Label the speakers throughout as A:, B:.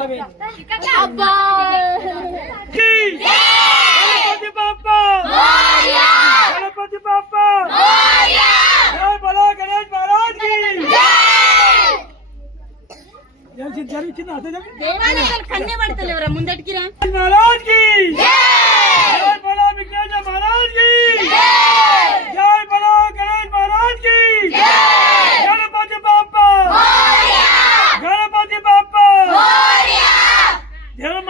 A: అబ్బా
B: గణపతి బాప్ప గణపతి బాప్ప జై బలో గణేష్ మహారాజ్ కి జై జరుగుతుంది అదే
A: దేవాలయాలు కన్నే పడతలేవరా ముందటికి రా
B: మహారాజ్ కి
C: జై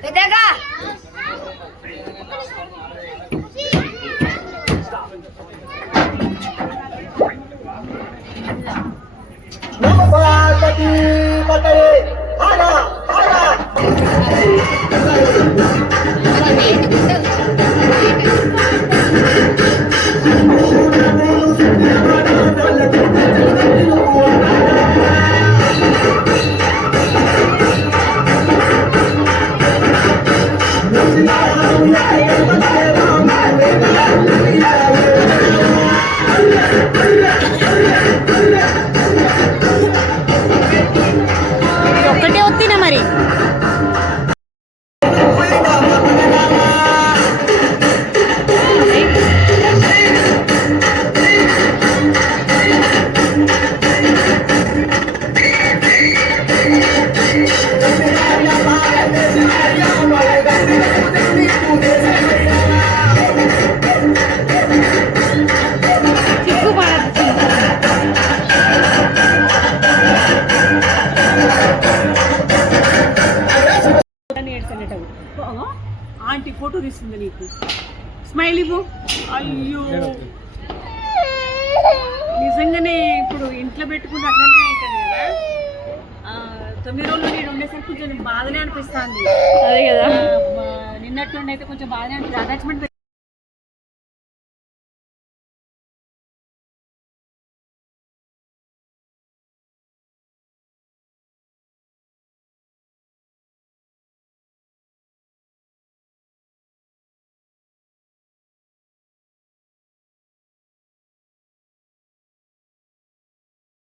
A: Pedega!
B: Namapagpati!
D: ఆంటీ ఫోటో తీస్తుంది నీకు. స్మైల్ ఇవ్వు. అయ్యో. నిజంగానే ఇప్పుడు ఇంట్లో పెట్టుకుంటే అట్లనే అవుతుంది కదా? తొమ్మిది రోజులు నేను ఉండేసరికి కొంచెం బాధనే అనిపిస్తుంది. అదే కదా. నిన్నట్టుండి అయితే కొంచెం బాధనే అనిపిస్తుంది. అటాచ్మెంట్